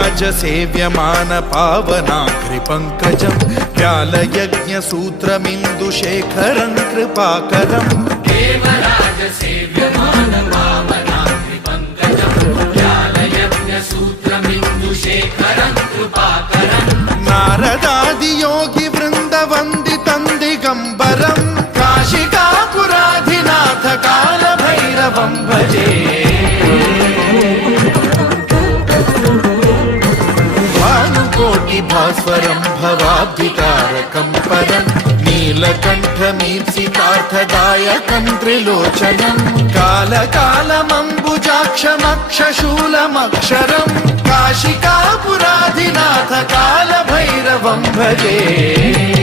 देवराजसेव्यमान पावनाग्रिपङ्कजं व्यालयज्ञसूत्रमिन्दुशेखरं कृपाकरं देवराजसेव्यमान पावनाग्रिपङ्कजं व्यालयज्ञसूत्रमिन्दुशेखरं कृपाकरं नारदादियोगिवृन्दवन्दितं दिगम्बरं काशिकापुराधिनाथ कालभैरवं भजे भास्वरं भवाब्धितारकं परं नीलकण्ठमीप्सितार्थदायकं त्रिलोचनं कालकालमम्बुजाक्षमक्षशूलमक्षरं काशिकापुराधिनाथ कालभैरवं भजे।